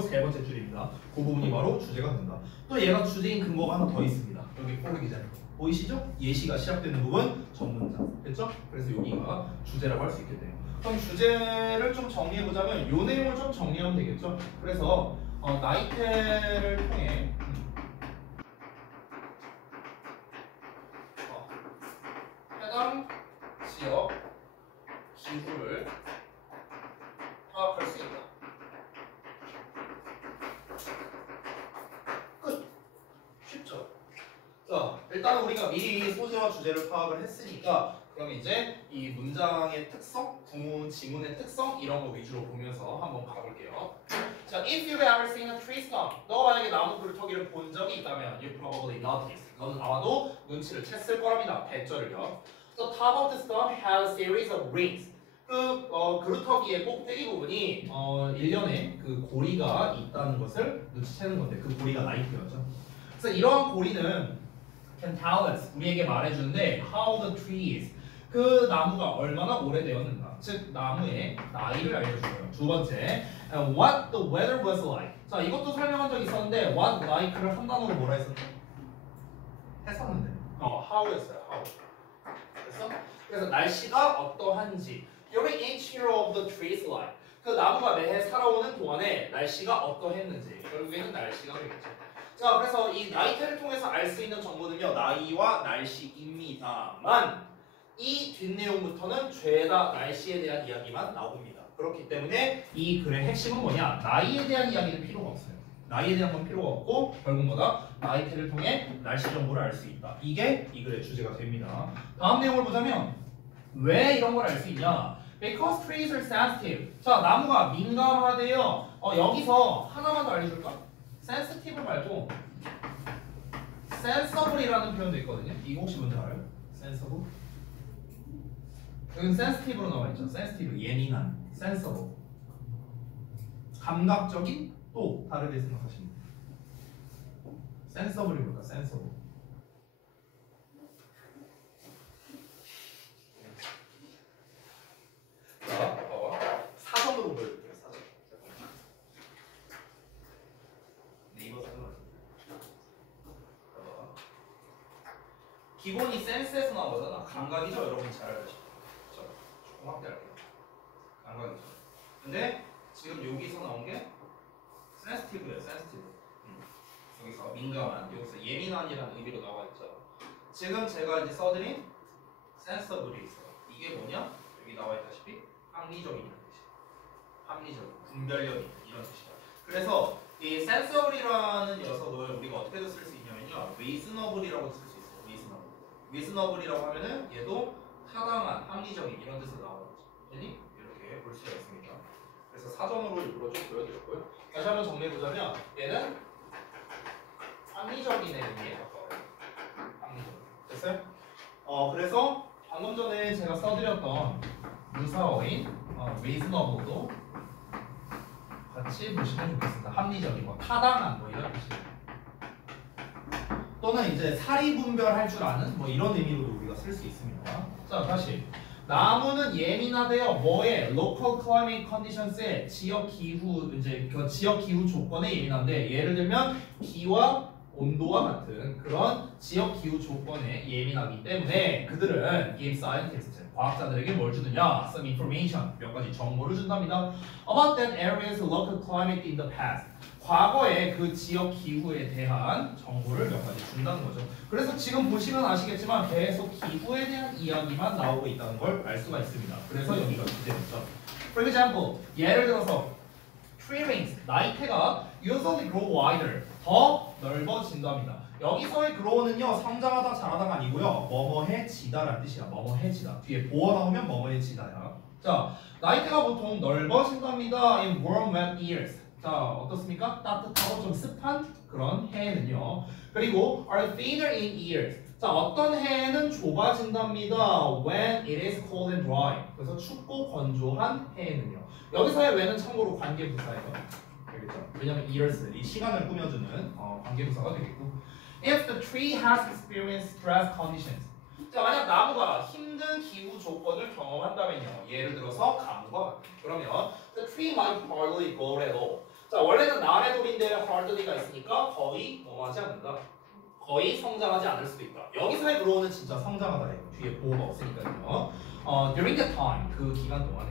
세 번째 줄입니다. 그 부분이 바로 주제가 된다. 또 얘가 주제인 근거가 하나 더 있습니다. 여기 포르기 전 보이시죠? 예시가 시작되는 부분 전문장 됐죠? 그래서 여기가 주제라고 할 수 있겠네요. 그럼 주제를 좀 정리해보자면 요 내용을 좀 정리하면 되겠죠? 그래서 나이테를 통해 해당 지역 기후를 파악할 수 있다. 끝. 쉽죠? 자, 일단 우리가 미리 소재와 주제를 파악을 했으니까 그럼 이제 이 문장의 특성, 구문, 지문의 특성 이런 거 위주로 보면서 한번 가볼게요. 자, if you've ever seen a tree stump, 너가 만약에 나무 굴뚝이를 본 적이 있다면 you probably noticed. 너는 아마도 눈치를 챘을 거랍니다. 배절을요. The top of the stump has a series of rings. 그루터기의 꼭대기 부분이 일련의 그 고리가 있다는 것을 눈치채는 건데 그 고리가 나이테였죠. 그래서 이러한 고리는 can tell us 우리에게 말해주는데 how the tree is 그 나무가 얼마나 오래되었는가 즉 나무의 나이를 알려주고요. 두 번째 what the weather was like. 자 이것도 설명한 적이 있었는데 what like를 한 단어로 뭐라 했었나? 했었는데 how였어요. how. 그래서 날씨가 어떠한지 During each year of the tree's life 그 나무가 매해 살아오는 동안에 날씨가 어떠했는지 결국에는 날씨가 되겠죠. 자 그래서 이 나이테를 통해서 알 수 있는 정보는요 나이와 날씨입니다만 이 뒷내용부터는 죄다 날씨에 대한 이야기만 나옵니다. 그렇기 때문에 이 글의 핵심은 뭐냐? 나이에 대한 이야기는 필요가 없어요. 나이에 대한 건 필요가 없고 결국 뭐다? 나이테를 통해 날씨 정보를 알 수 있다. 이게 이 글의 주제가 됩니다. 다음 내용을 보자면 왜 이런 걸 알 수 있냐? Because trees are sensitive. 자 나무가 민감하대요. 여기서 하나만 더 알려줄까? sensitive 말고 sensible이라는 표현도 있거든요. 이거 혹시 뭔지 알아요? sensible? 여기는 sensitive로 나와 있죠. sensitive 예민한, sensible 감각적인 또 다르게 생각하시면 돼요. sensible이 뭘까? sensible 자, 봐봐. 사전으로 보여줄게요. 사전. 네이버 사전. 봐봐. 기본이 센스에서 나오잖아. 감각이죠, 여러분 잘 알다시피. 조금 확대할게요. 감각이죠. 근데 지금 여기서 나온 게 센스티브예요. 센스티브. 여기서 민감한, 여기서 예민한이라는 의미로 나와 있죠. 지금 제가 이제 써드린 센서블이 있어요. 이게 뭐냐? 여기 나와 있다시피 합리적이라는 뜻이야. 합리적, 분별력 있는 이런 뜻이야. 그래서 이 sensible이라는 녀석을 우리가 어떻게도 쓸 수 있냐면요, reasonable이라고 쓸 수 있어요. reasonable. reasonable이라고 하면은 얘도 타당한, 합리적인 이런 뜻으로 나오는 거죠. 괜히 이렇게 볼 수가 있습니다. 그래서 사전으로 일부러 좀 보여드렸고요. 다시 한번 정리해보자면 얘는 합리적인의 의미에 가까워요. 합리적. 됐어요? 그래서 방금 전에 제가 써드렸던 유사어인 reasonable도 같이 보시면 좋겠습니다. 합리적인 거, 타당한 뭐 이런 뜻이에요. 또는 이제 사리분별할 줄 아는 뭐 이런 의미로도 우리가 쓸 수 있습니다. 자 다시 나무는 예민하대요. 뭐에? local climate conditions에 지역 기후 이제 그 지역 기후 조건에 예민한데 예를 들면 비와 온도와 같은 그런 지역 기후 조건에 예민하기 때문에 그들은 give scientists 과학자들에게 뭘 주느냐? some information 몇 가지 정보를 준답니다. about that area's local climate in the past. 과거의 그 지역 기후에 대한 정보를 몇 가지 준다는 거죠. 그래서 지금 보시면 아시겠지만 계속 기후에 대한 이야기만 나오고 있다는 걸 알 수가 있습니다. 그래서 여기가 주제였죠. For example, 예를 들어서 tree rings, 나이테가 usually grow wider, 더 넓어진답니다. 여기서의 grow는요, 성장하다, 자라다가 아니고요, 뭐뭐해지다라는 뜻이야. 뭐뭐해지다. 뒤에 보어 나오면 뭐뭐해지다야. 자, 나이테가 보통 넓어진답니다. in warm, wet years. 자, 어떻습니까? 따뜻하고 좀 습한 그런 해에는요. 그리고 are thinner in years. 자, 어떤 해에는 좁아진답니다. when it is cold and dry. 그래서 춥고 건조한 해에는요. 여기서의 when은 참고로 관계부사예요. 알겠죠? 왜냐면 years, 이 시간을 꾸며주는 관계부사가 되겠고. If the tree has experienced stress conditions. 자, 만약 나무가 힘든 기후 조건을 경험한다면요. 예를 들어서 강과 그러면 the tree might hardly grow at all. 자, 원래는 not의 돌인데 hardly가 있으니까 거의 뭐하지 않는다. 거의 성장하지 않을 수도 있다. 여기서의 grow는 진짜 성장하다. 뒤에 보호가 없으니까요. During the time, 그 기간 동안에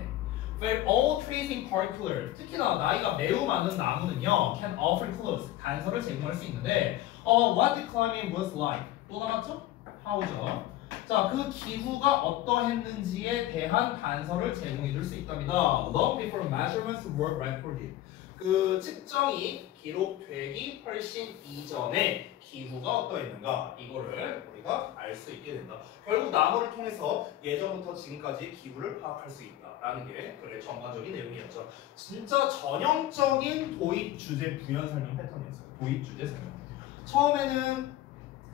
where all trees in particular, 특히나 나이가 매우 많은 나무는요 can offer clues, 단서를 제공할 수 있는데 what the climate was like, 또 남았죠? how죠. 자, 그 기후가 어떠했는지에 대한 단서를 제공해 줄 수 있답니다. Long before measurements were recorded. 그 측정이 기록되기 훨씬 이전에 기후가 어떠했는가 이거를 우리가 알 수 있게 된다. 결국 나무를 통해서 예전부터 지금까지 기후를 파악할 수 있다라는 게 그의 전반적인 내용이었죠. 진짜 전형적인 도입 주제 부연 설명 패턴이었어요. 도입 주제 설명. 처음에는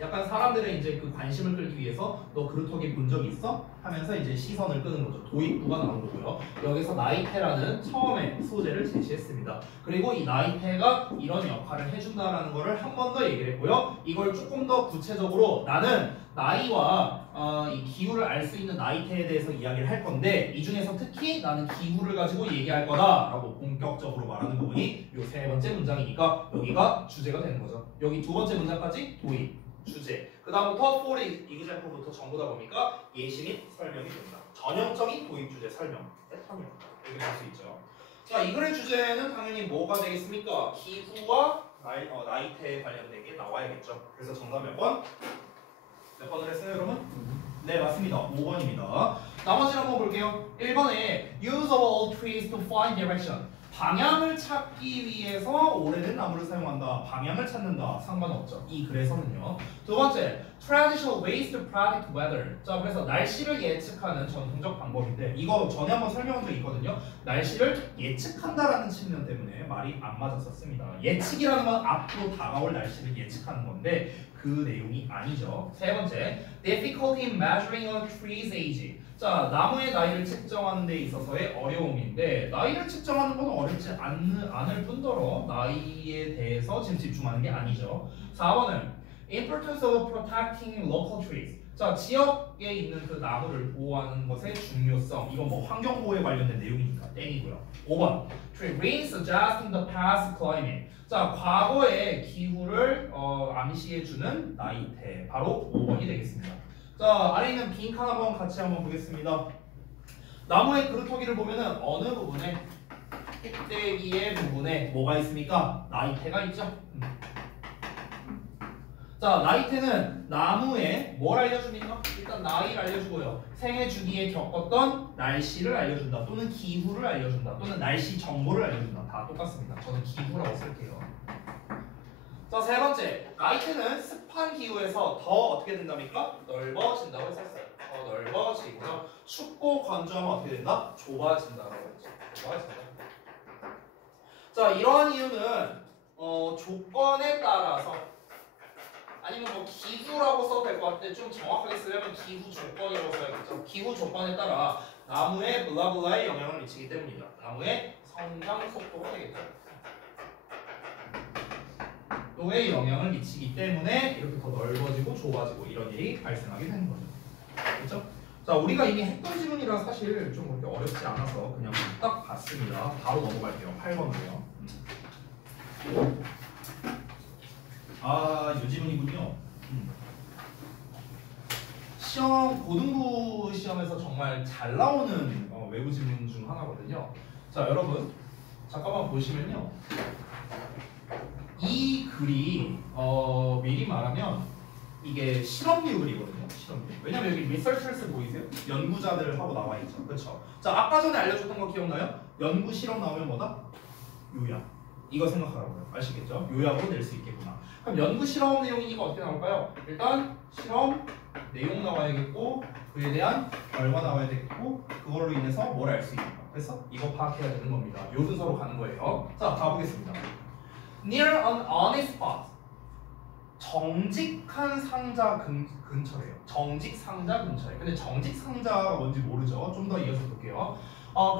약간 사람들의 이제 그 관심을 끌기 위해서 너 그루터기 본 적 있어? 하면서 이제 시선을 끄는 거죠. 도입부가 나온 거고요. 여기서 나이테라는 처음에 소재를 제시했습니다. 그리고 이 나이테가 이런 역할을 해준다라는 거를 한 번 더 얘기를 했고요. 이걸 조금 더 구체적으로 나는 나이와 이 기후를 알 수 있는 나이테에 대해서 이야기를 할 건데 이 중에서 특히 나는 기후를 가지고 얘기할 거다라고 본격적으로 말하는 부분이 이 세 번째 문장이니까 여기가 주제가 되는 거죠. 여기 두 번째 문장까지 도입. 주제. 그 다음부터 for example부터 전부 다 보니까 예시 및 설명이 된다. 전형적인 도입 주제 설명 패턴입니다. 이렇게 볼 수 있죠. 자, 이 글의 주제는 당연히 뭐가 되겠습니까? 기후와 나이테에 관련된 게 나와야겠죠. 그래서 정답 몇 번? 몇 번을 했어요, 여러분? 네, 맞습니다. 5번입니다. 나머지를 한번 볼게요. 1번에 use of all trees to find direction. 방향을 찾기 위해서 오래된 나무를 사용한다. 방향을 찾는다. 상관없죠. 이 글에서는요. 두 번째, traditional ways to predict weather. 자, 그래서 날씨를 예측하는 전통적 방법인데 이거 전에 한번 설명한 적이 있거든요. 날씨를 예측한다라는 측면 때문에 말이 안 맞았었습니다. 예측이라는 건 앞으로 다가올 날씨를 예측하는 건데 그 내용이 아니죠. 세 번째, difficulty in measuring a tree's age. 자, 나무의 나이를 측정하는 데 있어서의 어려움인데 나이를 측정하는 건 어렵지 않을 뿐더러 나이에 대해서 지금 집중하는 게 아니죠. 4번은 importance of protecting local trees. 자, 지역에 있는 그 나무를 보호하는 것의 중요성. 이건 뭐 환경보호에 관련된 내용이니까 땡이고요. 5번 rain suggesting the past climate. 자, 과거의 기후를 암시해주는 나이테. 바로 5번이 되겠습니다. 자, 아래 있는 빈칸 한번 같이 한번 보겠습니다. 나무의 그루터기를 보면은 어느 부분에 잎대기의 부분에 뭐가 있습니까? 나이테가 있죠. 자, 나이테는 나무에 뭘 알려줍니까? 일단 나이를 알려주고요. 생애 주기에 겪었던 날씨를 알려준다. 또는 기후를 알려준다. 또는 날씨 정보를 알려준다. 다 똑같습니다. 저는 기후라고 쓸게요. 자, 세 번째, 나이테는 습한 기후에서 더 어떻게 된답니까? 넓어진다고 했었어요. 더 넓어지고요. 춥고 건조하면 어떻게 된다? 좁아진다고 했죠. 좁아진다. 자, 이러한 이유는 조건에 따라서 아니면 뭐 기후라고 써도 될 것 같은데 좀 정확하게 쓰려면 기후 조건이라고 써야겠죠. 기후 조건에 따라 나무의 블라블라에 영향을 미치기 때문이다. 나무의 성장 속도가 되겠죠. 또에 영향을 미치기 때문에 이렇게 더 넓어지고 좁아지고 이런 일이 발생하게 되는 거죠. 그렇죠? 자, 우리가 이미 했던 지문이라 사실 좀 그렇게 어렵지 않아서 그냥 딱 봤습니다. 바로 넘어갈게요. 8번으로요. 아, 이 지문이군요. 시험 고등부 시험에서 정말 잘 나오는 외부 지문 중 하나거든요. 자, 여러분 잠깐만 보시면요. 이 글이 미리 말하면 이게 실험류 글이거든요. 실험류. 왜냐면 여기 researchers 보이세요? 연구자들 하고 나와 있죠. 그렇죠? 자, 아까 전에 알려줬던 거 기억나요? 연구 실험 나오면 뭐다? 요약. 이거 생각하라고요. 아시겠죠? 요약으로 낼 수 있겠구나. 그럼 연구 실험 내용이니까 어떻게 나올까요? 일단 실험 내용 나와야겠고 그에 대한 결과 나와야 되겠고 그걸로 인해서 뭘 알 수 있는가. 그래서 이거 파악해야 되는 겁니다. 요 순서로 가는 거예요. 자, 가보겠습니다. Near an honest spot. 정직한 상자 근처래요. 정직 상자 근처에. 근데 정직 상자가 뭔지 모르죠. 좀 더 이어서 볼게요.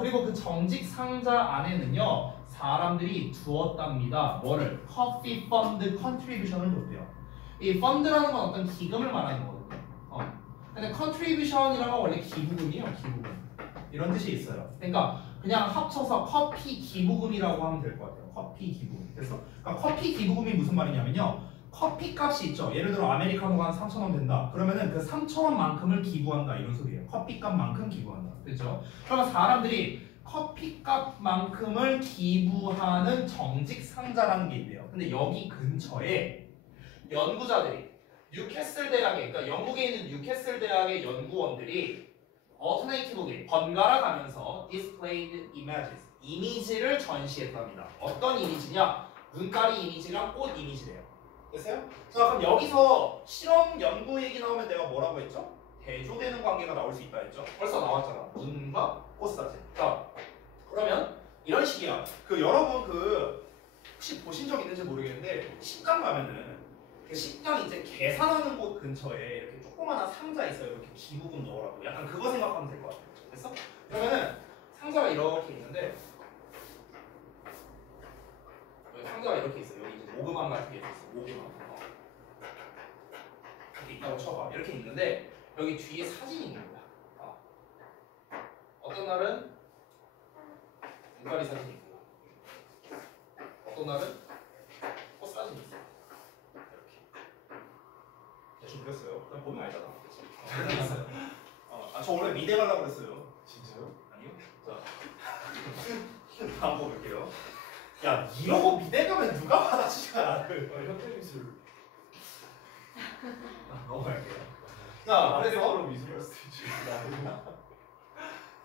그리고 그 정직 상자 안에는요 사람들이 두었답니다. 뭐를? 커피 펀드 컨트리뷰션을 뒀대요. 이 펀드라는 건 어떤 기금을 말하는 거거든요. 근데 컨트리뷰션이라는 건 원래 기부금이에요. 기부금. 이런 뜻이 있어요. 그러니까 그냥 합쳐서 커피 기부금이라고 하면 될 것 같아요. 커피 기부금. 그래서 그러니까 커피 기부금이 무슨 말이냐면요. 커피 값이 있죠. 예를 들어 아메리카노가 한 3,000원 된다. 그러면은 그 3,000원만큼을 기부한다 이런 소리예요. 커피 값만큼 기부한다. 그렇죠? 그러면 사람들이 커피 값만큼을 기부하는 정직 상자라는 게 있대요. 근데 여기 근처에 연구자들이 뉴캐슬 대학에, 그러니까 영국에 있는 뉴캐슬 대학의 연구원들이 alternatively 번갈아 가면서 displayed images, 이미지를 전시했답니다. 어떤 이미지냐? 눈가리 이미지랑 꽃 이미지래요. 됐어요? 자, 그럼 여기서 실험 연구 얘기 나오면 내가 뭐라고 했죠? 대조되는 관계가 나올 수 있다 했죠? 벌써 나왔잖아. 눈과 꽃 사진. 자, 그러면 이런 식이야. 그 여러분 그 혹시 보신 적 있는지 모르겠는데 식당 가면은 그 식당 이제 계산하는 곳 근처에 이렇게 조그마한 상자 있어요. 이렇게 기부금 넣으라고. 약간 그거 생각하면 될 것 같아요. 됐어? 그러면은 상자가 이렇게 있는데 여기 상자가 이렇게 있어요. 여기 이제 모금함 같은 게 있어. 모금함. 이렇게 있다고 쳐봐. 이렇게 있는데 여기 뒤에 사진이 있는 거야. 어떤 날은 눈가리 사진이 있고 어떤 날은 꽃 사진이 있어. 이렇게. 대충 그렸어요. 그냥 보면 알잖아. 그치? 있어요. 저 원래 미대 가려고 그랬어요. 진짜요? 아니요? 자, 다음 거 볼게요. 야, 이러고 미대 가면 누가 받아주냐 나를. 현대미술. 넘어갈게요. 자, 그래서 미술할 수도 있지.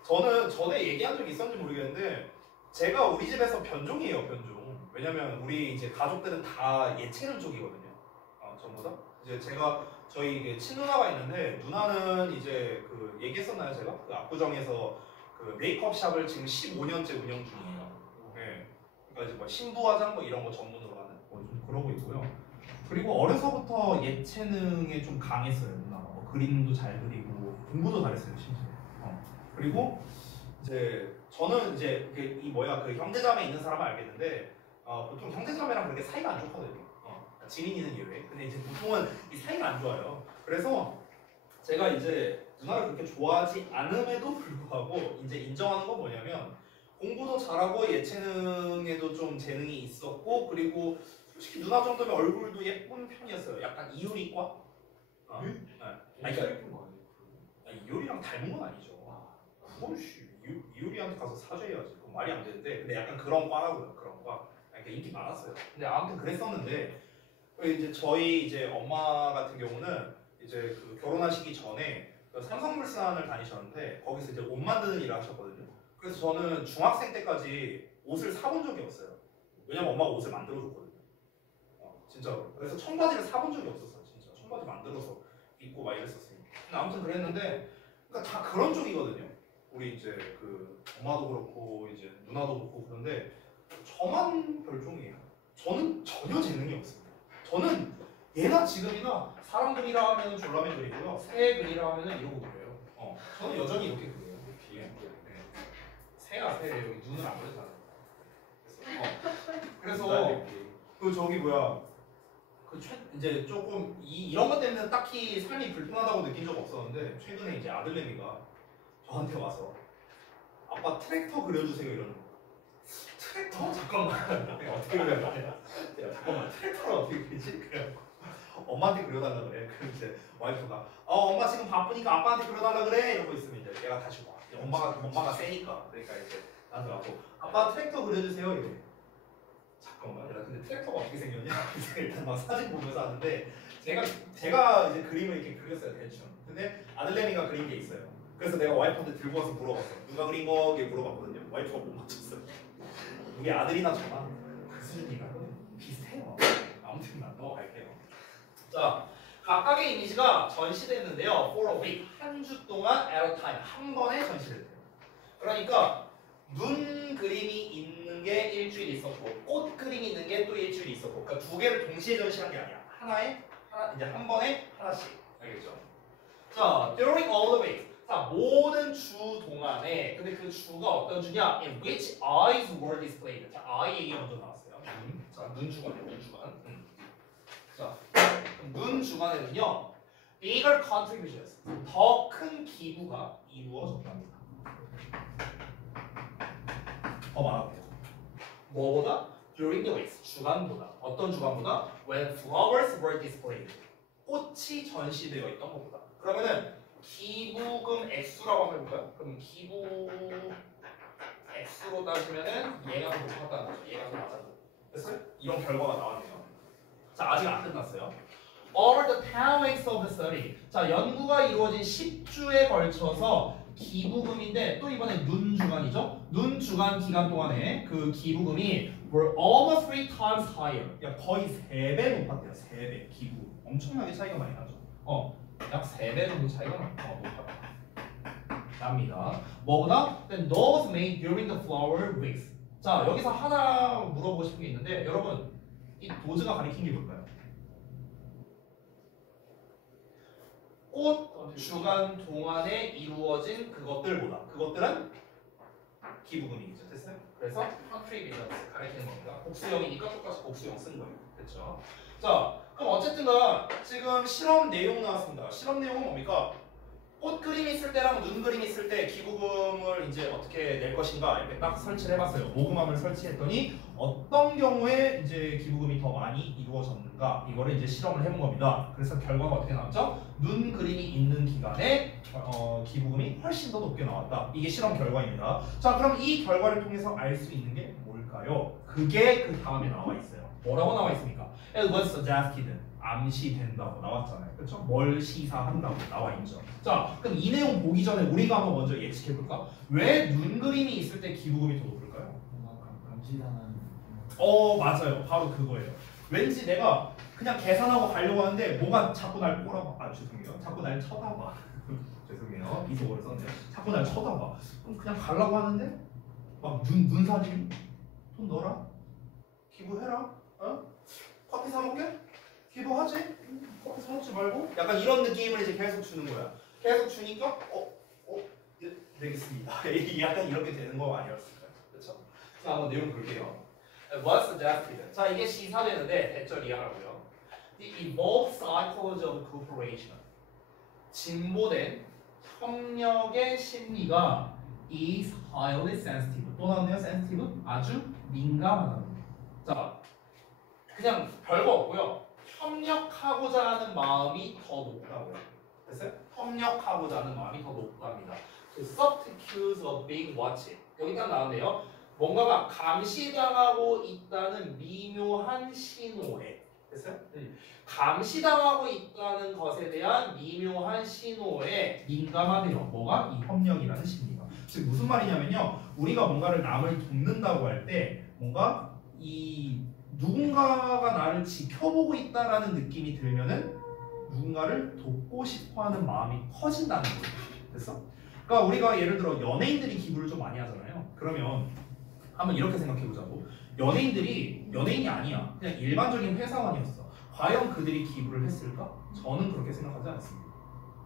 저는 전에 얘기한 적이 있었는지 모르겠는데 제가 우리 집에서 변종이에요, 변종. 왜냐면 우리 이제 가족들은 다 예체능 쪽이거든요. 전부 다. 이제 제가 저희 이게 친누나가 있는데 누나는 이제 그 얘기했었나요, 제가? 그 압구정에서 그 메이크업 샵을 지금 15년째 운영 중이에요. 네. 그러니까 이제 뭐 신부 화장 뭐 이런 거 전문으로 하는 좀 그러고 있고요. 그리고 어려서부터 예체능에 좀 강했어요, 누나가. 뭐 그림도 잘 그리고 공부도 잘했어요, 심지어. 그리고 이제 저는 이제 그 형제자매 있는 사람은 알겠는데 보통 형제자매랑 그렇게 사이가 안 좋거든요. 지민이는 예외. 근데 이제 보통은 이 사이가 안 좋아요. 그래서 제가 이제 누나를 그렇게 좋아하지 않음에도 불구하고 이제 인정하는 건 뭐냐면 공부도 잘하고 예체능에도 좀 재능이 있었고 그리고 솔직히 누나 정도면 얼굴도 예쁜 편이었어요. 약간 이효리과. 네? 아니, 예쁜 거 아니에요? 이효리랑 닮은 건 아니죠. 그건 이효리한테 가서 사죄해야지. 그건 말이 안 되는데 근데 약간 그런 과라고요. 그런 과. 그러니까 인기 많았어요. 근데 아무튼 그랬었는데 이제 저희 이제 엄마 같은 경우는 이제 그 결혼하시기 전에 그 삼성물산을 다니셨는데 거기서 이제 옷 만드는 일을 하셨거든요. 그래서 저는 중학생 때까지 옷을 사본 적이 없어요. 왜냐면 엄마가 옷을 만들어줬거든요. 진짜로. 그래서 청바지를 사본 적이 없었어요. 진짜 청바지 만들어서 입고 막 이랬었으니까. 근데 아무튼 그랬는데 그러니까 다 그런 쪽이거든요. 우리 이제 그 엄마도 그렇고 이제 누나도 그렇고 그런데 저만 별종이에요. 저는 전혀 재능이 없습니다. 저는 예나 지금이나 사람 그리라 하면 졸라맨 그리고요. 새 그리라 하면 이러고 그려요. 저는 여전히 이렇게 그려요. 새야 새. 여기 눈을 안 그렸잖아요. 그래서 그 저기 뭐야 이제 조금 이런 것 때문에 딱히 삶이 불편하다고 느낀 적 없었는데 최근에 이제 아들내미가 저한테 와서 아빠 트랙터 그려주세요 이러는 거. 트랙터? 잠깐만. 내가 어떻게 그려야 돼? 야 잠깐만 트랙터를 어떻게 그리지? 그래갖고 엄마한테 그려달라 그래. 그럼 이제 와이프가 엄마 지금 바쁘니까 아빠한테 그려달라 그래 이러고 있으면 이제 얘가 다시 와. 엄마가 세니까 그러니까 이제 나한테 와서 아빠 트랙터 그려주세요 이래. 잠깐만. 야 근데 트랙터가 어떻게 생겼냐? 일단 막 사진 보면서 하는데 제가 이제 그림을 이렇게 그렸어요 대충. 근데 아들내미가 그린 게 있어요. 그래서 내가 와이프한테 들고 와서 물어봤어요. 누가 그린 거? 이렇게 물어봤거든요. 와이프가 못 맞췄어요. 이게 아들이나 저나 그 수준이라고 비슷해요. 아무튼 난 넘어갈게요. 자, 각각의 이미지가 전시됐는데요. For a week, 한 주 동안 at a time, 한 번에 전시됐대요. 그러니까 눈 그림이 있는 게 일주일 있었고 꽃 그림이 있는 게 또 일주일 있었고 그러니까 두 개를 동시에 전시한 게 아니야. 이제 한 번에 하나씩. 알겠죠? 자, during all the weeks. 자, 모든 주 동안에 근데 그 주가 어떤 주냐? In which eyes were displayed. 자, eye 얘기 먼저 나왔어요. 자, 눈 주간이에요. 눈 주간. 자, 눈 주간에는요. bigger contributions. 더 큰 기부가 이루어졌답니다. 더 많았대요. 뭐보다? during the weeks 주간보다 어떤 주간보다 when flowers were displayed 꽃이 전시되어 있던 것보다. 그러면은 기부금 액수라고 한번 해볼까요? 그럼 기부 액수로 따지면은 얘가 더 높았다는 거죠. 얘가 더 낮았고. 됐어요? 이런 결과가 나왔네요. 자, 아직 안 끝났어요. Over the 10 weeks of the study. 자, 연구가 이루어진 10주에 걸쳐서 기부금인데 또 이번에 눈 주간이죠. 눈 주간 기간 동안에 그 기부금이 were almost 3 times higher. 야, 거의 3배 높았대요. 3배 기부. 엄청나게 차이가 많이 나죠. 약 3배 정도 차이가 납니다. 뭐보다? Then those made during the flower weeks. 자, 여기서 하나 물어보고 싶은 게 있는데 여러분 이 도즈가 가리킨 게 뭘까요? 꽃 주간 동안에 이루어진 그것들보다 그것들은 기부금이죠. 됐어요? 그래서 contributions 가리키는 겁니다. 복수형이니까 똑같이 복수형 쓴 거예요. 됐죠? 자, 그럼 어쨌든가 지금 실험 내용 나왔습니다. 실험 내용은 뭡니까? 꽃 그림 있을 때랑 눈 그림 있을 때 기부금을 이제 어떻게 낼 것인가 이렇게 딱 설치를 해봤어요. 모금함을 설치했더니 어떤 경우에 이제 기부금이 더 많이 이루어졌는가 이거를 이제 실험을 해본 겁니다. 그래서 결과가 어떻게 나왔죠? 눈 그림이 있는 기간에 기부금이 훨씬 더 높게 나왔다. 이게 실험 결과입니다. 자, 그럼 이 결과를 통해서 알 수 있는 게 뭘까요? 그게 그 다음에 나와 있어요. 뭐라고 나와 있습니까? It was suggested. 암시된다고 나왔잖아요. 그렇죠? 뭘 시사한다고 나와 있죠. 자, 그럼 이 내용 보기 전에 우리가 한번 먼저 예측해 볼까? 왜 눈 그림이 있을 때 기부금이 더 높을까요? 감시당하는. 맞아요. 바로 그거예요. 왠지 내가 그냥 계산하고 가려고 하는데 뭐가 자꾸 날 꼬라봐. 죄송해요. 자꾸 날 쳐다봐. 죄송해요. 비속어를 썼네요. 자꾸 날 쳐다봐. 그럼 그냥 가려고 하는데 막 눈 사진 돈 넣어라. 기부해라. 커피 사 먹게? 기부하지? 커피 사먹지 말고? 약간 이런 느낌을 이제 계속 주는 거야. 계속 주니까 되겠습니다. 약간 이렇게 되는 거 아니었을까요? 그렇죠? 자, 한번 내용 볼게요. Was suggested. 자, 이게 시사되는데 대절 이해하라고요. The evolved psychology of cooperation. 진보된 협력의 심리가 is highly sensitive. 또 나왔네요. sensitive. 아주 민감하다는 거예요. 자, 그냥 별거 없고요. 협력하고자 하는 마음이 더 높다고요. 됐어요? 협력하고자 하는 마음이 더 높답니다. To substitute of being watched. 여기 딱 나왔네요. 뭔가가 감시당하고 있다는 미묘한 신호에. 됐어요? 감시당하고 있다는 것에 대한 미묘한 신호에 민감하대요. 뭐가? 이 협력이라는 심리가. 즉 무슨 말이냐면요. 우리가 뭔가를 남을 돕는다고 할 때 뭔가 이 누군가가 나를 지켜보고 있다라는 느낌이 들면은 누군가를 돕고 싶어하는 마음이 커진다는 거예요. 됐어? 그러니까 우리가 예를 들어 연예인들이 기부를 좀 많이 하잖아요. 그러면 한번 이렇게 생각해보자고. 연예인이 아니야. 그냥 일반적인 회사원이었어. 과연 그들이 기부를 했을까? 저는 그렇게 생각하지 않습니다.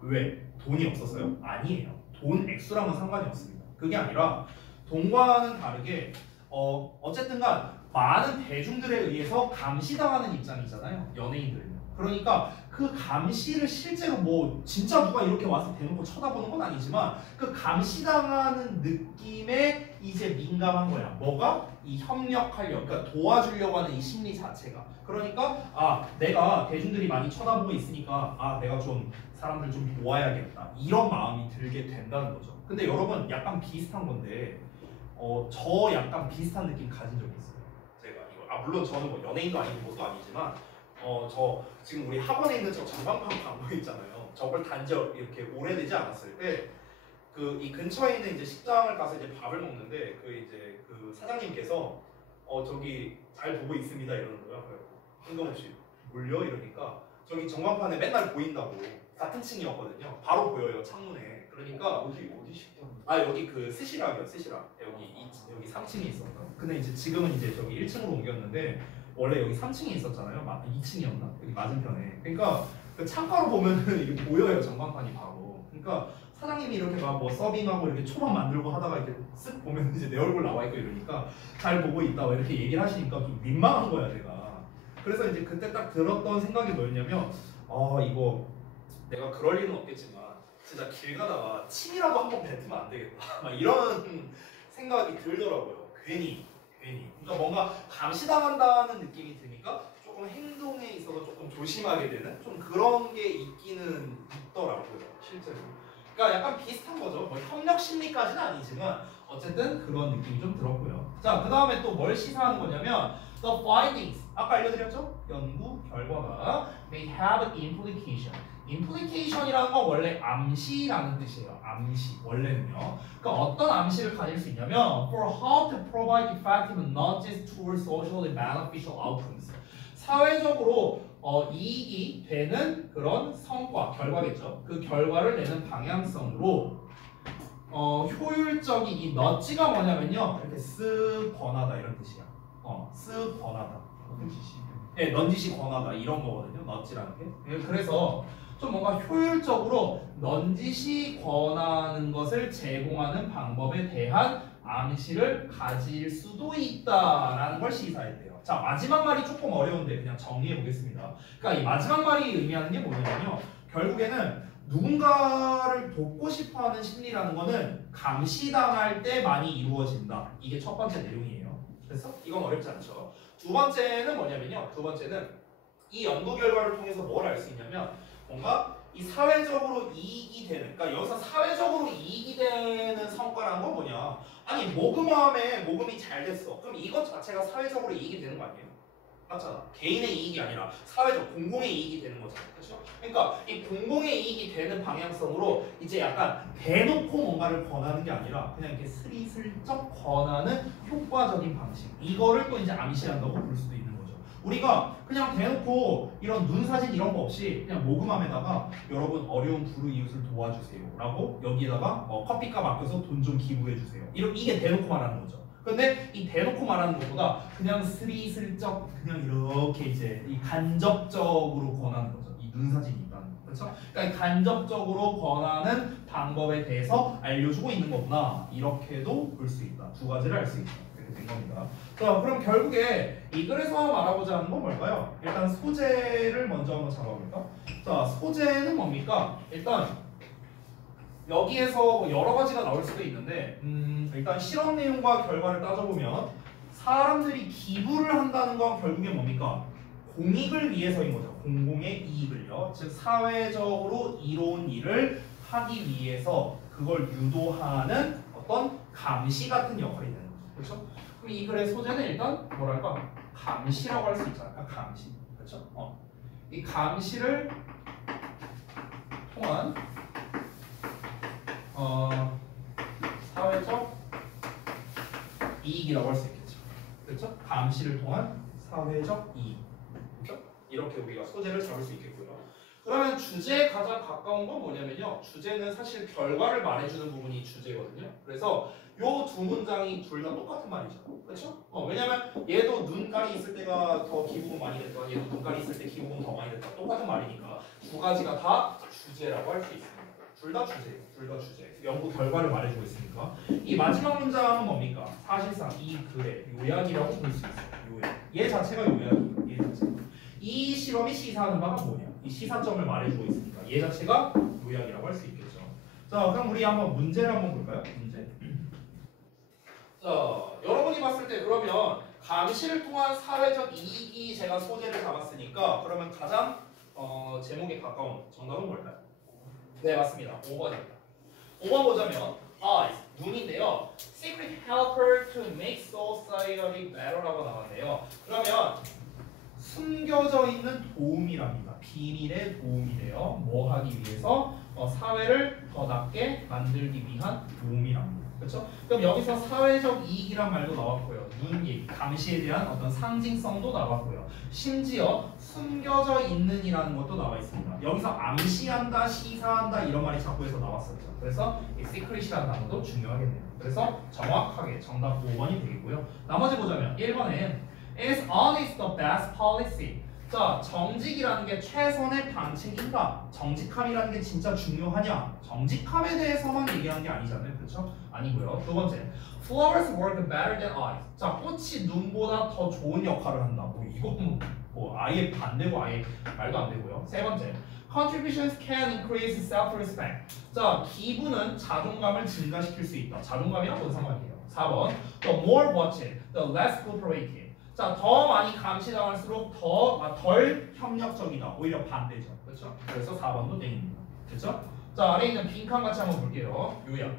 왜? 돈이 없었어요? 아니에요. 돈 액수랑은 상관이 없습니다. 그게 아니라 돈과는 다르게 어쨌든간 많은 대중들에 의해서 감시당하는 입장이잖아요. 연예인들은. 그러니까 그 감시를 실제로 뭐 진짜 누가 이렇게 와서 대놓고 쳐다보는 건 아니지만 그 감시당하는 느낌에 이제 민감한 거야. 뭐가? 이 협력하려고, 그러니까 도와주려고 하는 이 심리 자체가. 그러니까 내가 대중들이 많이 쳐다보고 있으니까 내가 좀 사람들 좀 도와야겠다. 이런 마음이 들게 된다는 거죠. 근데 여러분 약간 비슷한 건데 저 약간 비슷한 느낌 가진 적이 있어요. 제가 이거 물론 저는 뭐 연예인도 아니고 뭐도 아니지만 저 지금 우리 학원에 있는 저 전광판 광고 있잖아요. 저걸 단지 이렇게 오래되지 않았을 때 그 이 근처에 있는 이제 식당을 가서 이제 밥을 먹는데 그 사장님께서 저기 잘 보고 있습니다 이러는 거야. 뜬금없이 몰려 이러니까 저기 전광판에 맨날 보인다고. 같은 층이었거든요. 바로 보여요 창문에. 그러니까 어디 식당? 여기 그 스시락이요. 스시락 여기 3층이 있었나? 근데 이제 지금은 이제 저기 1층으로 옮겼는데 원래 여기 3층이 있었잖아요. 2층이었나? 여기 맞은편에. 그러니까 그 창가로 보면은 이게 보여요. 전광판이 바로. 그러니까 사장님이 이렇게 막 뭐 서빙하고 이렇게 초밥 만들고 하다가 이렇게 쓱 보면 이제 내 얼굴 나와 있고 이러니까 잘 보고 있다 이렇게 얘기를 하시니까 좀 민망한 거야 내가. 그래서 이제 그때 딱 들었던 생각이 뭐였냐면 이거 내가 그럴 리는 없겠지만 진짜 길 가다가 침이라도 한번 뱉으면 안 되겠다. 막 이런 생각이 들더라고요. 괜히 괜히. 그러니까 뭔가 감시당한다는 느낌이 드니까 조금 행동에 있어서 조금 조심하게 되는 좀 그런 게 있기는 있더라고요, 실제로. 그러니까 약간 비슷한 거죠. 뭐 협력 심리까지는 아니지만 어쨌든 그런 느낌이 좀 들었고요. 자, 그 다음에 또 뭘 시사하는 거냐면 the findings, 아까 알려드렸죠? 연구 결과가 may have an implication. implication이라는 건 원래 암시라는 뜻이에요. 암시, 원래는요. 그러니까 어떤 암시를 가질 수 있냐면 for how to provide effective nudges toward socially beneficial outcomes. 사회적으로 이익이 되는 그런 성과, 결과겠죠. 그 결과를 내는 방향성으로 효율적인 이 너지가 뭐냐면요. 이렇게 쓱 권하다 이런 뜻이야. 쓱 권하다. 네, 넌지시 권하다 이런 거거든요. 너지라는 게. 그래서 좀 뭔가 효율적으로 넌지시 권하는 것을 제공하는 방법에 대한 암시를 가질 수도 있다라는 걸 시사했대요. 자, 마지막 말이 조금 어려운데 그냥 정리해 보겠습니다. 그러니까 이 마지막 말이 의미하는 게 뭐냐면요. 결국에는 누군가를 돕고 싶어하는 심리라는 거는 감시당할 때 많이 이루어진다. 이게 첫 번째 내용이에요. 그래서 이건 어렵지 않죠. 두 번째는 뭐냐면요. 두 번째는 이 연구 결과를 통해서 뭘 알 수 있냐면 뭔가 이 사회적으로 이익이 되는, 그러니까 여기서 사회적으로 이익이 되는 성과라는 건 뭐냐? 아니 모금함에 모금이 잘 됐어. 그럼 이것 자체가 사회적으로 이익이 되는 거 아니에요? 맞잖아. 개인의 이익이 아니라 사회적 공공의 이익이 되는 거잖아. 그렇죠? 그러니까 이 공공의 이익이 되는 방향성으로 이제 약간 대놓고 뭔가를 권하는 게 아니라 그냥 이렇게 스리슬쩍 권하는 효과적인 방식. 이거를 또 이제 암시한다고 볼 수도 있는 거죠. 우리가 그냥 대놓고 이런 눈사진 이런 거 없이 그냥 모금함에다가 여러분 어려운 불우이웃을 도와주세요 라고 여기에다가 커피값 아껴서 돈 좀 기부해 주세요. 이게 대놓고 말하는 거죠. 근데 이 대놓고 말하는 것보다 그냥 스리슬쩍 그냥 이렇게 이제 이 간접적으로 권하는 거죠. 이 눈사진이 있다는 거. 그렇죠? 그러니까 간접적으로 권하는 방법에 대해서 알려주고 있는 거구나. 이렇게도 볼 수 있다. 두 가지를 알 수 있다. 이렇게 된 겁니다. 자, 그럼 결국에 이 글에서 말하고자 하는 건 뭘까요? 일단 소재를 먼저 한번 잡아볼까? 자, 소재는 뭡니까? 일단 여기에서 뭐 여러 가지가 나올 수도 있는데 일단 실험 내용과 결과를 따져보면 사람들이 기부를 한다는 건 결국에 뭡니까? 공익을 위해서인 거죠. 공공의 이익을요. 즉 사회적으로 이로운 일을 하기 위해서 그걸 유도하는 어떤 감시 같은 역할이 되는 거죠. 그렇죠? 그럼 이 글의 소재는 일단 뭐랄까? 감시라고 할 수 있잖아요. 감시. 그렇죠? 이 감시를 통한 사회적 이익이라고 할 수 있겠죠. 그렇죠? 감시를 통한 사회적 이익. 그렇죠? 이렇게 우리가 소재를 잡을 수 있겠고요. 그러면 주제에 가장 가까운 건 뭐냐면요. 주제는 사실 결과를 말해주는 부분이 주제거든요. 그래서 요 두 문장이 둘 다 똑같은 말이죠. 그렇죠? 왜냐면 얘도 눈깔이 있을 때가 더 기부금 많이 됐다. 얘도 눈깔이 있을 때 기부금 더 많이 됐다. 똑같은 말이니까 두 가지가 다 주제라고 할 수 있습니다. 둘 다 주제예요. 둘 다 주제. 연구 결과를 말해주고 있으니까. 이 마지막 문장은 뭡니까? 사실상 이 글의 요약이라고 볼 수 있어요. 요약. 얘 자체가 요약이에요. 얘 자체가. 이 실험이 시사하는 바가 뭐냐? 이 시사점을 말해주고 있으니까 얘 자체가 요약이라고 할 수 있겠죠. 자, 그럼 우리 한번 문제를 한번 볼까요? 문제. 자, 여러분이 봤을 때 그러면 감시를 통한 사회적 이익이 제가 소재를 잡았으니까 그러면 가장 제목에 가까운 정답은 뭘까요? 네, 맞습니다. 5번입니다. 5번 보자면 eyes, 눈인데요. Secret helper to make society better라고 나왔네요. 그러면 숨겨져 있는 도움이랍니다. 비밀의 도움이래요. 뭐 하기 위해서? 사회를 더 낫게 만들기 위한 도움이랍니다. 그렇죠? 그럼 여기서 사회적 이익이란 말도 나왔고요. 눈 얘기, 감시에 대한 어떤 상징성도 나왔고요. 심지어 숨겨져 있는이라는 것도 나와 있습니다. 여기서 암시한다, 시사한다 이런 말이 자꾸 해서 나왔었죠. 그래서 이 시크릿이라는 단어도 중요하겠네요. 그래서 정확하게 정답 5번이 되겠고요. 나머지 보자면 1번에 Is honest the best policy? 자, 정직이라는 게 최선의 방책인가? 정직함이라는 게 진짜 중요하냐? 정직함에 대해서만 얘기하는 게 아니잖아요. 그렇죠? 아니고요. 두 번째, flowers work better than eyes. 자, 꽃이 눈보다 더 좋은 역할을 한다. 이건 뭐 아예 반대고 아예 말도 안 되고요. 세 번째, contributions can increase self-respect. 자, 기부는 자존감을 증가시킬 수 있다. 자존감이랑 뭔 상관이에요? 4번. The more watched, the less cooperative. 자, 더 많이 감시당할수록 덜 협력적이다. 오히려 반대죠. 그렇죠? 그래서 4번도 땡입니다. 그렇죠? 자, 아래에 있는 빈칸 같이 한번 볼게요. 요약.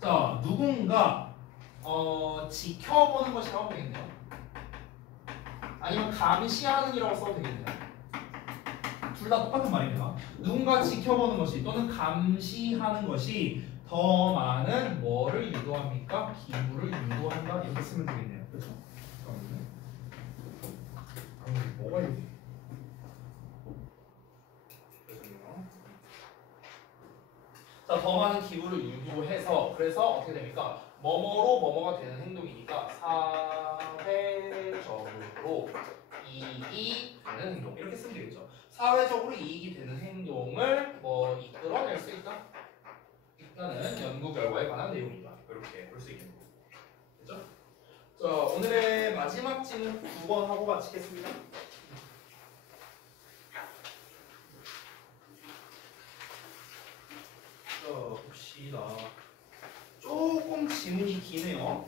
자, 누군가 지켜보는 것이라고 하면 되겠네요. 아니면 감시하는 이라고 써도 되겠네요. 둘 다 똑같은 말입니다. 누군가 지켜보는 것이 또는 감시하는 것이 더 많은 뭐를 유도합니까? 기부를 유도한다. 이렇게 쓰면 되겠네요. 그렇죠? 뭐가 여기? 자, 더 많은 기부를 유도해서 그래서 어떻게 됩니까? 뭐뭐로 뭐뭐가 되는 행동이니까 사회적으로 이익이 되는 행동 이렇게 쓰면 되겠죠. 사회적으로 이익이 되는 행동을 뭐 이끌어낼 수 있다. 일단은 연구 결과에 관한 내용이다. 이렇게 볼 수 있겠네요. 그렇죠? 자, 오늘의 마지막 질문 9번 하고 마치겠습니다. 봅시다. 조금 지문이 기네요.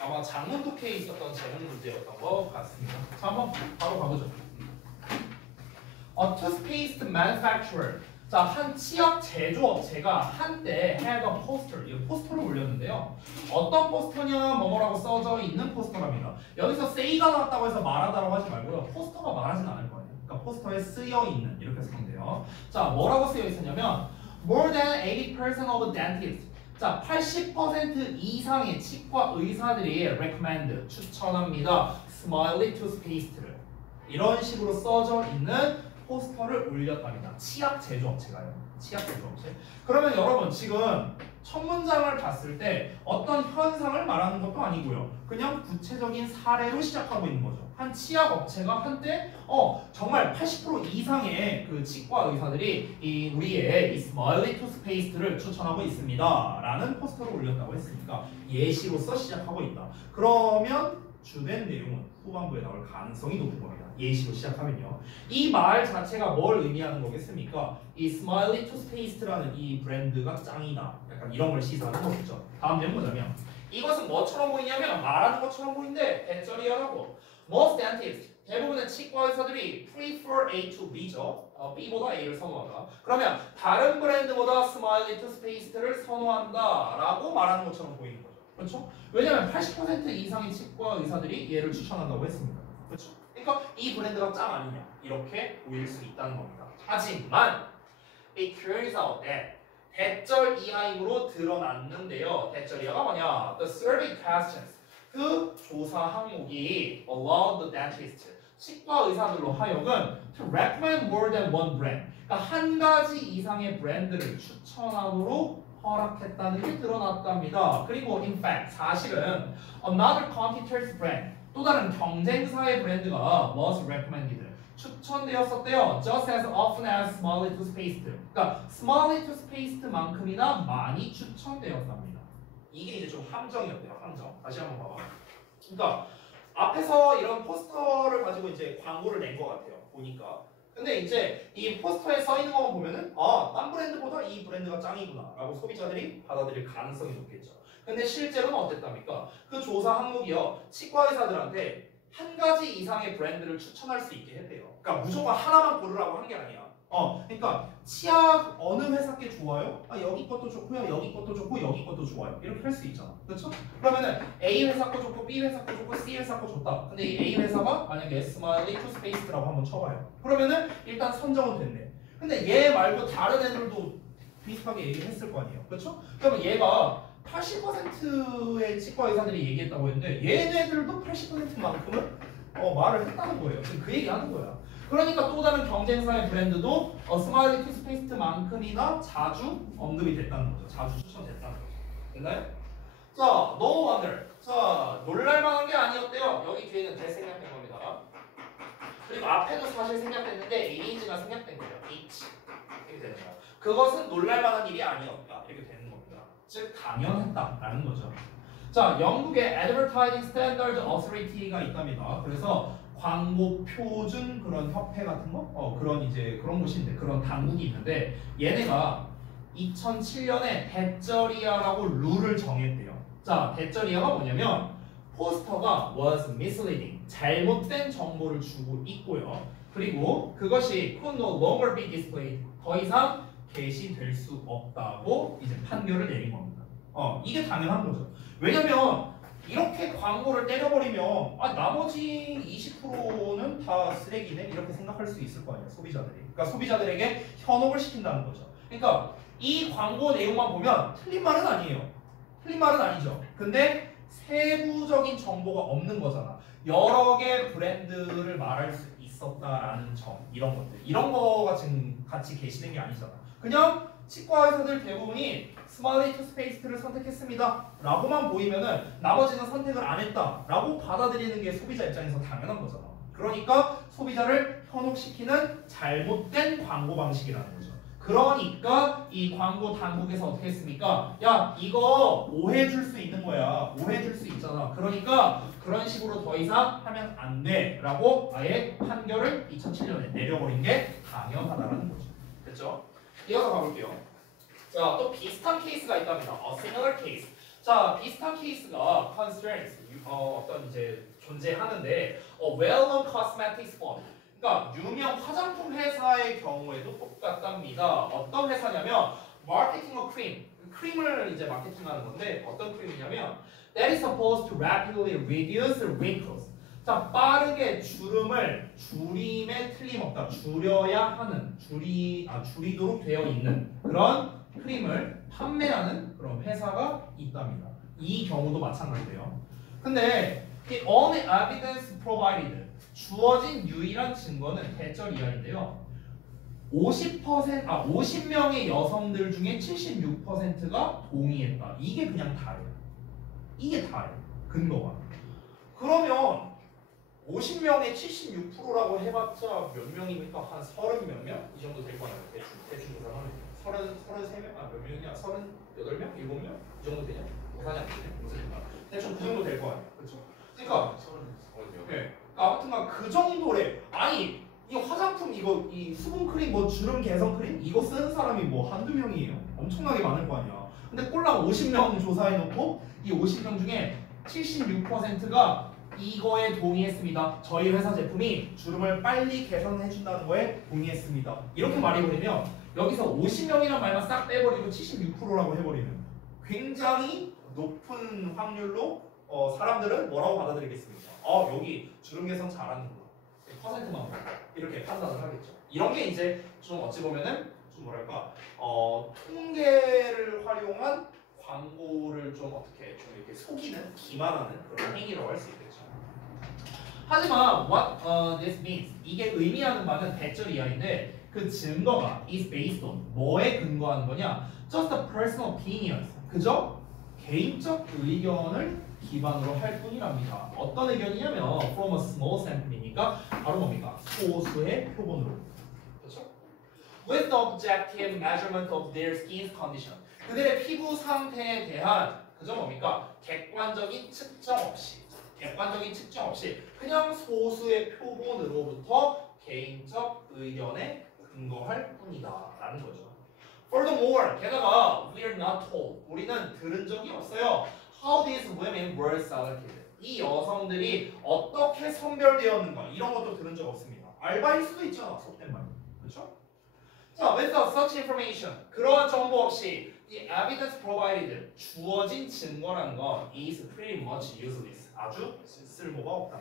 아마 장문독해에 있었던 제문 문제였던 것 같습니다. 자, 한번 바로 가보죠. A toothpaste manufacturer. 자, 한 치약 제조업체가 한때 had a poster, 이 포스터를 올렸는데요. 어떤 포스터냐, 뭐뭐라고 써져 있는 포스터랍니다. 여기서 say가 나왔다고 해서 말하다라고 하지 말고요. 포스터가 말하진 않을 거예요. 그러니까 포스터에 쓰여 있는 이렇게 쓰면 돼요. 자, 뭐라고 쓰여 있었냐면 more than 80% of dentists. 자, 80% 이상의 치과 의사들이 recommend, 추천합니다. Smiley toothpaste를. 이런 식으로 써져 있는 포스터를 올렸답니다. 치약 제조업체가요. 치약 제조업체. 그러면 여러분 지금 첫 문장을 봤을 때 어떤 현상을 말하는 것도 아니고요. 그냥 구체적인 사례로 시작하고 있는 거죠. 한 치약 업체가 한때 정말 80% 이상의 그 치과 의사들이 우리의 이 스마일리 투스페이스트를 추천하고 있습니다. 라는 포스터를 올렸다고 했으니까 예시로서 시작하고 있다. 그러면 주된 내용은 후반부에 나올 가능성이 높은 겁니다. 예시로 시작하면요. 이 말 자체가 뭘 의미하는 거겠습니까? 이 스마일리 투스페이스트라는 이 브랜드가 짱이다. 약간 이런 걸 시사하는 거겠죠. 다음 내용 보자면 이것은 뭐처럼 보이냐면 말하는 것처럼 보이는데 대절이라고. Most dentists, 대부분의 치과 의사들이 prefer A to B죠. B보다 A를 선호한다. 그러면 다른 브랜드보다 스마일리 투스페이스트를 선호한다라고 말하는 것처럼 보이는 거죠. 그렇죠? 왜냐하면 80% 이상의 치과 의사들이 얘를 추천한다고 했습니다. 그렇죠? 그러니까 이 브랜드가 짱 아니냐 이렇게 보일 수 있다는 겁니다. 하지만 it turns out that 대절 이하임으로 드러났는데요. 대절 이하가 뭐냐? The survey questions. 그 조사 항목이 allowed the dentist, 치과 의사들로 하여금 to recommend more than one brand. 그러니까 한 가지 이상의 브랜드를 추천하도록 허락했다는 게 드러났답니다. 그리고 in fact 사실은 another competitor's brand, 또 다른 경쟁사의 브랜드가 was recommended, 추천되었었대요. Just as often as Smiley toothpaste. 그러니까 Smiley toothpaste만큼이나 많이 추천되었답니다. 이게 이제 좀 함정이었대요. 함정. 다시 한번 봐봐. 그러니까 앞에서 이런 포스터를 가지고 이제 광고를 낸 것 같아요. 보니까. 근데 이제 이 포스터에 써 있는 것만 보면은 딴 브랜드보다 이 브랜드가 짱이구나라고 소비자들이 받아들일 가능성이 높겠죠. 근데 실제로는 어땠답니까? 그 조사 항목이요. 치과 의사들한테 한 가지 이상의 브랜드를 추천할 수 있게 했대요. 그러니까 무조건 하나만 고르라고 한 게 아니야. 그러니까 치약 어느 회사 게 좋아요? 여기 것도 좋고요, 여기 것도 좋고, 여기 것도 좋아요. 이렇게 할 수 있잖아. 그렇죠? 그러면은 A 회사 거 좋고, B 회사 거 좋고, C 회사 거 좋다. 근데 이 A 회사가 만약에 스마일리 투스페이스라고 한번 쳐봐요. 그러면은 일단 선정은 됐네. 근데 얘 말고 다른 애들도 비슷하게 얘기했을 거 아니에요. 그렇죠? 그러면 얘가 80%의 치과 의사들이 얘기했다고 했는데 얘네들도 80%만큼은 말을 했다는 거예요. 지금 그 얘기하는 거야. 그러니까 또 다른 경쟁사의 브랜드도 스마일리 투스페이스트만큼이나 자주 언급이 됐다는 거죠. 자주 추천됐다는 거죠. 됐나요? 자, no wonder. 자, 놀랄만한 게 아니었대요. 여기 뒤에는 대생략된 겁니다. 그리고 앞에도 사실 생략됐는데 A가 생략된 거예요. H 이렇게 되는 거야. 그것은 놀랄만한 일이 아니었다. 이렇게 되는 겁니다. 즉 당연했다라는 거죠. 자, 영국의 Advertising Standards Authority가 있답니다. 그래서 광고 표준 그런 협회 같은 거? 그런 이제 그런 곳인데 그런 당국이 있는데 얘네가 2007년에 대절이야라고 룰을 정했대요. 자, 대절이야가 뭐냐면 포스터가 was misleading, 잘못된 정보를 주고 있고요. 그리고 그것이 could no longer be displayed, 더 이상 게시될 수 없다고 이제 판결을 내린 겁니다. 이게 당연한 거죠. 왜냐면 이렇게 광고를 때려버리면 나머지 20%는 다 쓰레기네 이렇게 생각할 수 있을 거 아니야, 소비자들이. 그러니까 소비자들에게 현혹을 시킨다는 거죠. 그러니까 이 광고 내용만 보면 틀린 말은 아니에요. 틀린 말은 아니죠. 근데 세부적인 정보가 없는 거잖아. 여러 개 브랜드를 말할 수 있었다라는 점, 이런 것들, 이런 거가 지금 같이 게시된 게 아니잖아. 그냥 치과 의사들 대부분이 스마일리 투스페이스트를 선택했습니다 라고만 보이면은 나머지는 선택을 안 했다 라고 받아들이는 게 소비자 입장에서 당연한 거잖아. 그러니까 소비자를 현혹시키는 잘못된 광고 방식이라는 거죠. 그러니까 이 광고 당국에서 어떻게 했습니까? 야, 이거 오해 줄 수 있는 거야. 오해 줄 수 있잖아. 그러니까 그런 식으로 더 이상 하면 안 돼 라고 아예 판결을 2007년에 내려버린 게 당연하다라는 거죠. 됐죠? 이어서 가볼게요. 자, 또 비슷한 케이스가 있답니다. A similar case. 자, 비슷한 케이스가 concerns 어떤 이제 존재하는데 a well-known cosmetics firm. 그러니까 유명 화장품 회사의 경우에도 똑같답니다. 어떤 회사냐면 marketing a cream. 크림을 이제 마케팅하는 건데 어떤 크림이냐면 that is supposed to rapidly reduce wrinkles. 자, 빠르게 주름을 줄임에 틀림없다. 줄여야 하는 줄이도록 되어 있는 그런 크림을 판매하는 그런 회사가 있답니다. 이 경우도 마찬가지예요. 근데 이 only evidence provided 주어진 유일한 증거는 대절 이하인데요. 50명의 여성들 중에 76%가 동의했다. 이게 그냥 다예요. 이게 다예요. 근거가. 그러면 50명에 76%라고 해봤자 몇 명입니까? 한 30 몇 명? 이 정도 될 거예요. 대충 계산하면 33명? 몇 명이냐? 38명? 7명? 이 정도 되냐? 계산이 안 되네? 무슨 생각? 대충 그 정도 될 거 아니야. 그렇죠? 그러니까 네. 아무튼간 그 정도래. 아니 이 화장품 이 수분 크림 주름 개선 크림 이거 쓰는 사람이 한두 명이에요. 엄청나게 많을 거 아니야. 근데 꼴랑 50명 조사해 놓고 이 50명 중에 76%가 이거에 동의했습니다. 저희 회사 제품이 주름을 빨리 개선해 준다는 거에 동의했습니다. 이렇게 말해버리면 여기서 50명이란 말만 싹 빼버리고 76%라고 해버리면 굉장히 높은 확률로 사람들은 뭐라고 받아들이겠습니까? 여기 주름 개선 잘하는구나. 퍼센트만 이렇게 판단을 하겠죠. 이런 게 이제 좀 어찌 보면은 좀 뭐랄까 통계를 활용한 광고를 좀 어떻게 좀 이렇게 속이는 기만하는 그런 행위라고 할 수 있겠죠. 하지만 what this means 이게 의미하는 바는 대절 이하인데 그 증거가 is based on 뭐에 근거하는 거냐? Just a personal opinions. 그죠? 개인적 의견을 기반으로 할 뿐이랍니다. 어떤 의견이냐면 from a small sample이니까 바로 뭡니까? 소수의 표본으로. 그렇죠? With the objective measurement of their skin condition. 그들의 피부 상태에 대한 그죠 뭡니까? 객관적인 측정 없이 그냥 소수의 표본으로부터 개인적 의견에 근거할 뿐이다라는 거죠. Furthermore, 게다가 we are not told. 우리는 들은 적이 없어요. How these women were selected. 이 여성들이 어떻게 선별되었는가 이런 것도 들은 적 없습니다. 알바일 수도 있잖아, 속된 말. 그렇죠? 자, without such information. 그러한 정보 없이 the evidence provided 주어진 증거라는 건 is pretty much useless. 아주 쓸모가 없다.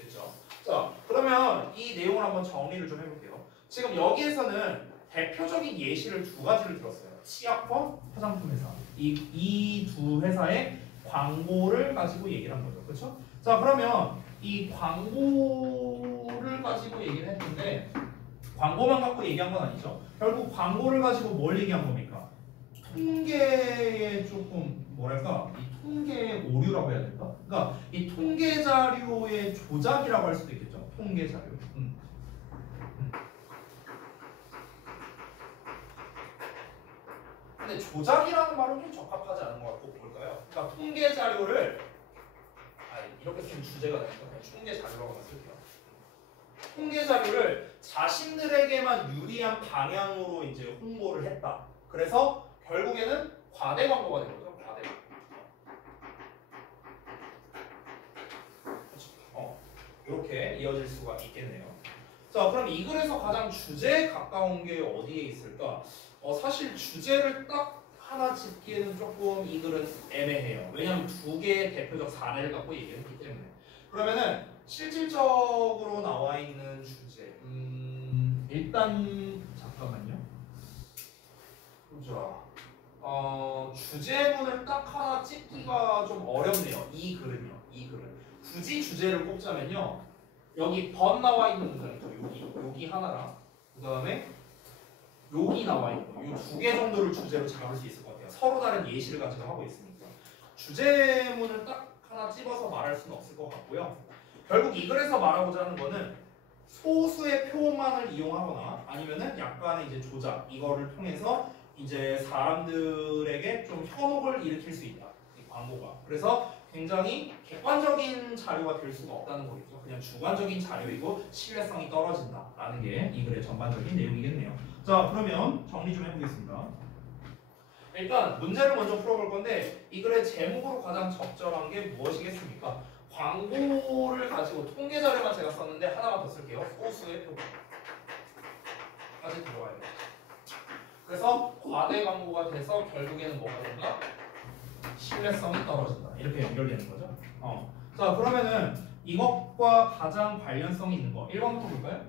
됐죠? 자, 그러면 이 내용을 한번 정리를 좀 해볼게요. 지금 여기에서는 대표적인 예시를 두 가지를 들었어요. 치약과 화장품 회사. 이 두 회사의 광고를 가지고 얘기를 한 거죠. 그렇죠? 자, 그러면 이 광고를 가지고 얘기를 했는데 광고만 갖고 얘기한 건 아니죠. 결국 광고를 가지고 뭘 얘기한 겁니까? 통계에 조금 뭐랄까 이 통계 오류라고 해야 될까? 그러니까 이 통계 자료의 조작이라고 할 수도 있겠죠. 통계 자료. 근데 조작이라는 말은 좀 적합하지 않은 것 같고 뭘까요? 그러니까 통계 자료를 이렇게 쓰면 주제가 되니까 그냥 통계 자료라고 쓸게요. 통계 자료를 자신들에게만 유리한 방향으로 이제 홍보를 했다. 그래서 결국에는 과대 광고가 된 거죠. 과대. 이렇게 이어질 수가 있겠네요. 자, 그럼 이 글에서 가장 주제에 가까운 게 어디에 있을까? 사실 주제를 딱 하나 짚기에는 조금 이 글은 애매해요. 왜냐하면 두 개의 대표적 사례를 갖고 얘기했기 때문에. 그러면은 실질적으로 나와 있는 주제. 일단 잠깐만요. 보자. 주제문을 딱 하나 찝기가 좀 어렵네요. 이 글은요. 이 글은 굳이 주제를 꼽자면요. 여기 번 나와 있는 문장 있죠. 여기 하나랑 그 다음에 여기 나와 있는 거. 이 두 개 정도를 주제로 잡을 수 있을 것 같아요. 서로 다른 예시를 가지고 하고 있으니까 주제문을 딱 하나 찝어서 말할 수는 없을 것 같고요. 결국 이 글에서 말하고자 하는 거는 소수의 표만을 이용하거나 아니면은 약간의 이제 조작 이거를 통해서 이제 사람들에게 좀 현혹을 일으킬 수 있다. 이 광고가. 그래서 굉장히 객관적인 자료가 될 수가 없다는 거겠죠. 그냥 주관적인 자료이고 신뢰성이 떨어진다라는 게 이 글의 전반적인 내용이겠네요. 자, 그러면 정리 좀 해보겠습니다. 일단 문제를 먼저 풀어볼 건데 이 글의 제목으로 가장 적절한 게 무엇이겠습니까? 광고를 가지고 통계 자료만 제가 썼는데 하나만 더 쓸게요. 소수의 표까지 들어가야 돼요. 그래서 과대 광고가 돼서 결국에는 뭐가 된다? 신뢰성이 떨어진다. 이렇게 연결되는 거죠. 자, 그러면은 이것과 가장 관련성이 있는 거 1번부터 볼까요?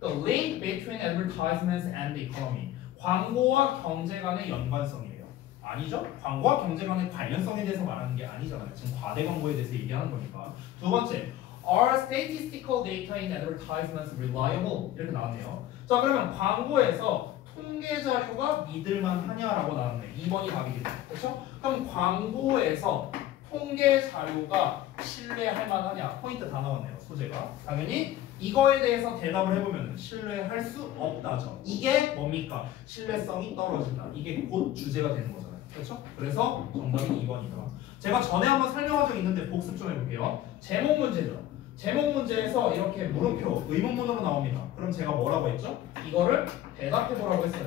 The link between advertisements and the economy. 광고와 경제 간의 연관성이래요. 아니죠? 광고와 경제 간의 관련성에 대해서 말하는 게 아니잖아요. 지금 과대 광고에 대해서 얘기하는 거니까. 두 번째, Are statistical data in advertisements reliable? 이렇게 나왔네요. 자, 그러면 광고에서 통계 자료가 믿을만 하냐라고 나왔네. 2번이 답이겠죠. 그렇죠? 그럼 광고에서 통계 자료가 신뢰할 만하냐? 포인트 다 나왔네요. 소재가. 당연히 이거에 대해서 대답을 해보면 신뢰할 수 없다죠. 이게 뭡니까? 신뢰성이 떨어진다. 이게 곧 주제가 되는 거잖아요. 그렇죠? 그래서 정답이 2번이다. 제가 전에 한번 설명한 적 있는데 복습 좀 해볼게요. 제목 문제죠. 제목 문제에서 이렇게 물음표, 의문문으로 나옵니다. 그럼 제가 뭐라고 했죠? 이거를 대답해보라고 했어요.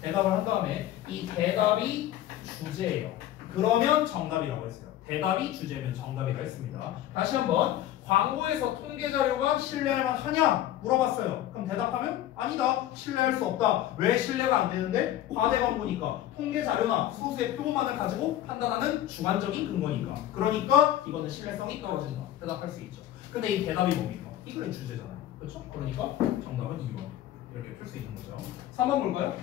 대답을 한 다음에 이 대답이 주제예요. 그러면 정답이라고 했어요. 대답이 주제면 정답이라 했습니다. 다시 한번 광고에서 통계 자료가 신뢰할 만하냐 물어봤어요. 그럼 대답하면 아니다. 신뢰할 수 없다. 왜 신뢰가 안 되는데? 과대 광고니까. 통계 자료나 소수의 표본만을 가지고 판단하는 주관적인 근거니까. 그러니까 이거는 신뢰성이 떨어진다. 대답할 수 있죠. 근데 이 대답이 뭡니까? 이 글의 주제잖아요. 그렇죠? 그러니까 정답은 2번. 이렇게 풀 수 있는 거죠. 3번 볼까요?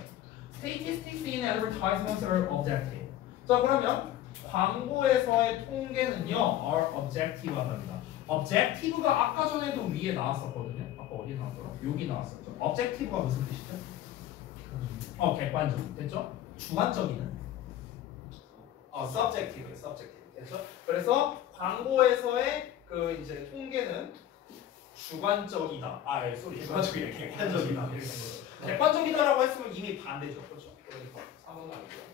Statistics in advertisements are objective. 자, 그러면 광고에서의 통계는요 are objective하답니다. objective가 아까 전에도 위에 나왔었거든요. 아까 어디 나왔더라? 여기 나왔었죠. objective가 무슨 뜻이죠? 객관적. 됐죠? 주관적이는 subjective. 됐죠? 그래서 광고에서의 그 이제 통계는 주관적이다. 주관적이야. 객관적이다. 이렇게 된 거죠. 객관적이다라고 했으면 이미 반대죠. 그렇죠? 그러니까 3번은 아니고요.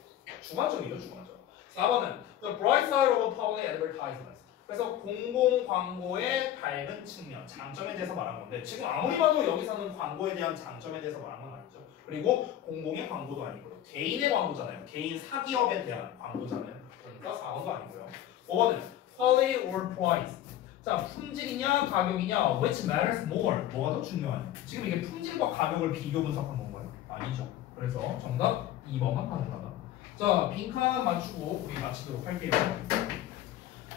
주관적이죠, 주관적. 4번은 the bright side of public advertisements. 그래서 공공 광고의 밝은 측면, 장점에 대해서 말한 건데 지금 아무리 봐도 여기서는 광고에 대한 장점에 대해서 말한 건 아니죠. 그리고 공공의 광고도 아니고요. 개인의 광고잖아요. 개인 사기업에 대한 광고잖아요. 그러니까 4번도 아니고요. 5번은 quality or price. 자, 품질이냐 가격이냐 which matters more. 뭐가 더 중요하냐. 지금 이게 품질과 가격을 비교 분석한 건가요? 아니죠. 그래서 정답 2번만 가능하다. 자, 빈칸 맞추고 우리 마치도록 할게요.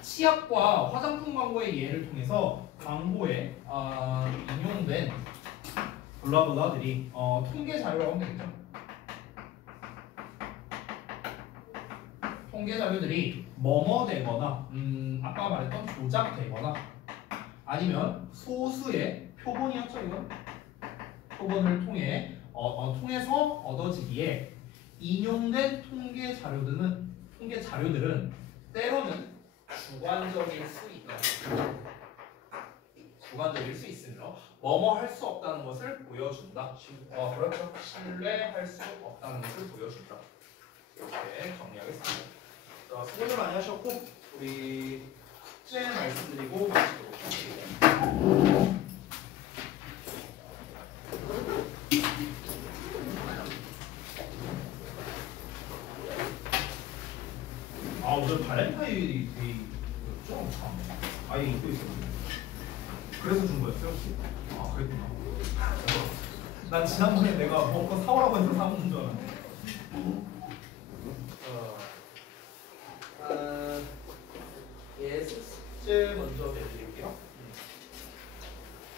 치약과 화장품 광고의 예를 통해서 광고에 인용된 블라블라들이 통계 자료라고 하면 되겠죠. 통계 자료들이 뭐뭐 되거나 아까 말했던 조작되거나 아니면 소수의 표본이었죠. 이건 표본을 통해서 얻어지기에 인용된 통계 자료들은 때로는 주관적일 수 있다. 주관적일 수 있으며 뭐뭐 할 수 없다는 것을 보여준다. 그렇죠. 신뢰할 수 없다는 것을 보여준다. 이렇게 정리하겠습니다. 자, 수고들 많이 하셨고 우리 숙제 말씀드리고 마치도록 할게요. 오늘 발렌타인데이였죠? 아예 잊고 있었는데. 그래서 준 거였어요 혹시? 아 그랬구나. 난 지난번에 내가 먹고 사오라고 해서 사온 줄 알았네. 예, 숙제 먼저 내드릴게요.